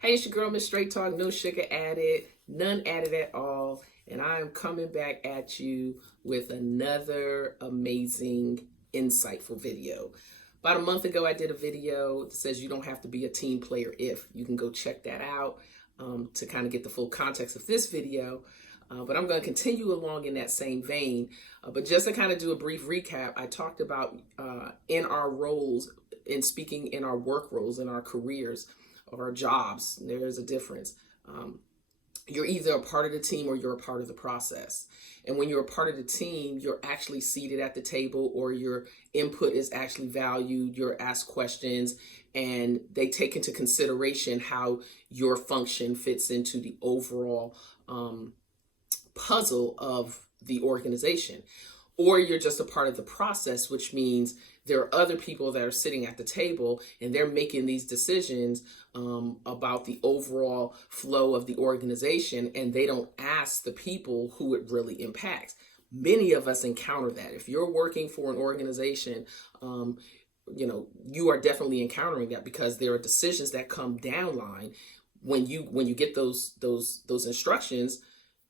Hey, it's your girl, Miss Straight Talk, no sugar added, none added at all. And I am coming back at you with another amazing, insightful video. About a month ago, I did a video that says you don't have to be a team player if. You can go check that out to kind of get the full context of this video. But I'm going to continue along in that same vein. But just to kind of do a brief recap, I talked about in our roles, in speaking in our work roles, in our careers, of our jobs, there's a difference. You're either a part of the team or you're a part of the process. And when you're a part of the team, you're actually seated at the table, or your input is actually valued. You're asked questions and they take into consideration how your function fits into the overall puzzle of the organization. Or you're just a part of the process, which means there are other people that are sitting at the table and they're making these decisions about the overall flow of the organization, and they don't ask the people who it really impacts. Many of us encounter that. If you're working for an organization, you are definitely encountering that, because there are decisions that come down line when you get those instructions.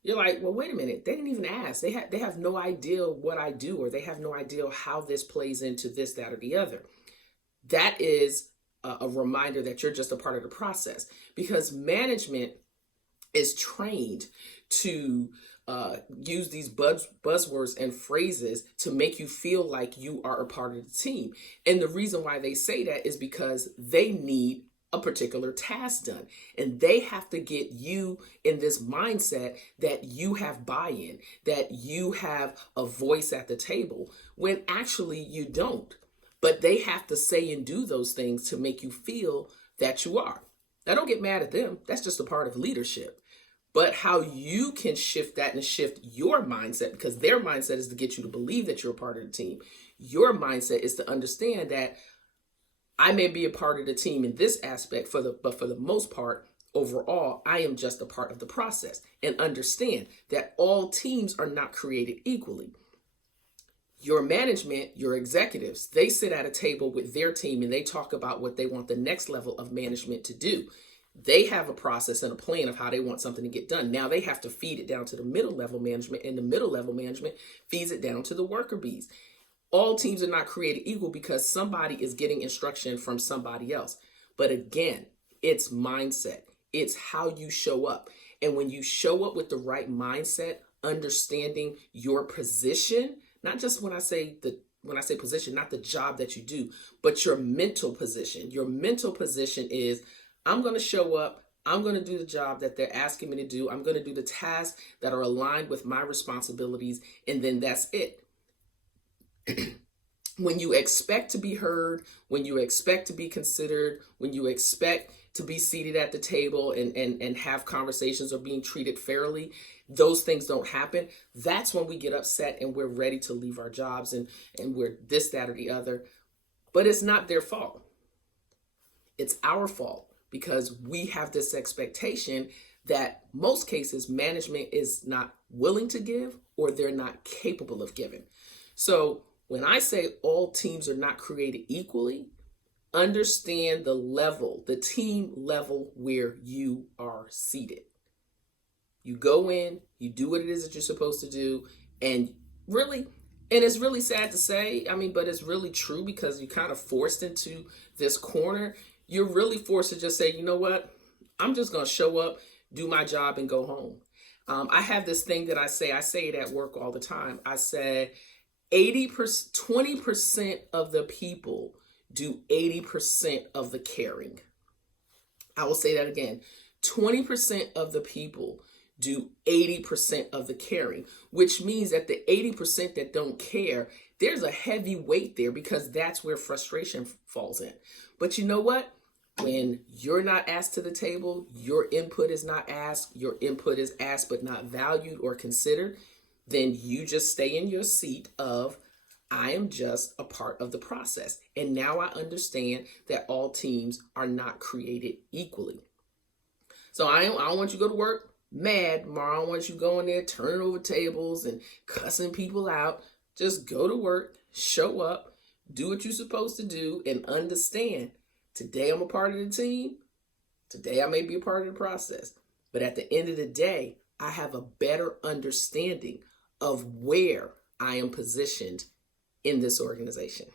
You're like, well, wait a minute. They didn't even ask. They have no idea what I do, or they have no idea how this plays into this, that, or the other. That is a reminder that you're just a part of the process, because management is trained to use these buzzwords and phrases to make you feel like you are a part of the team. And the reason why they say that is because they need a particular task done, and they have to get you in this mindset that you have buy-in, that you have a voice at the table, when actually you don't. But they have to say and do those things to make you feel that you are. Now, don't get mad at them. That's just a part of leadership. But how you can shift that and shift your mindset, because their mindset is to get you to believe that you're a part of the team. Your mindset is to understand that I may be a part of the team in this aspect, but for the most part, overall, I am just a part of the process. And understand that all teams are not created equally. Your management, your executives, they sit at a table with their team and they talk about what they want the next level of management to do. They have a process and a plan of how they want something to get done. Now they have to feed it down to the middle level management, and the middle level management feeds it down to the worker bees. All teams are not created equal because somebody is getting instruction from somebody else. But again, it's mindset. It's how you show up. And when you show up with the right mindset, understanding your position, not just when I say position, not the job that you do, but your mental position. Your mental position is, I'm going to show up. I'm going to do the job that they're asking me to do. I'm going to do the tasks that are aligned with my responsibilities. And then that's it. When you expect to be heard, when you expect to be considered, when you expect to be seated at the table and have conversations or being treated fairly, those things don't happen. That's when we get upset and we're ready to leave our jobs and we're this, that, or the other. But it's not their fault. It's our fault, because we have this expectation that most cases management is not willing to give, or they're not capable of giving. So when I say all teams are not created equally, understand the level, the team level where you are seated. You go in, you do what it is that you're supposed to do, and it's really sad to say, but it's really true, because you're kind of forced into this corner. You're really forced to just say, you know what? I'm just going to show up, do my job, and go home. I have this thing that I say it at work all the time. I say, 20% of the people do 80% of the caring. I will say that again. 20% of the people do 80% of the caring, which means that the 80% that don't care, there's a heavy weight there, because that's where frustration falls in. But you know what? When you're not asked to the table, your input is not asked, your input is asked but not valued or considered, then you just stay in your seat of, I am just a part of the process. And now I understand that all teams are not created equally. So I don't want you to go to work mad tomorrow. I don't want you going there turning over tables and cussing people out. Just go to work, show up, do what you're supposed to do, and understand, today I'm a part of the team, Today I may be a part of the process, but at the end of the day, I have a better understanding of where I am positioned in this organization.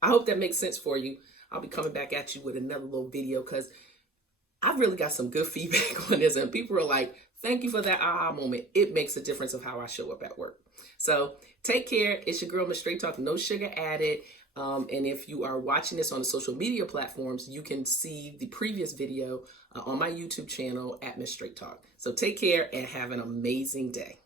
I hope that makes sense for you. I'll be coming back at you with another little video because I've really got some good feedback on this, and people are like, thank you for that aha moment. It makes a difference of how I show up at work. So take care. It's your girl, Miss Straight Talk, no sugar added. And if you are watching this on the social media platforms, you can see the previous video on my YouTube channel at Miss Straight Talk. So take care and have an amazing day.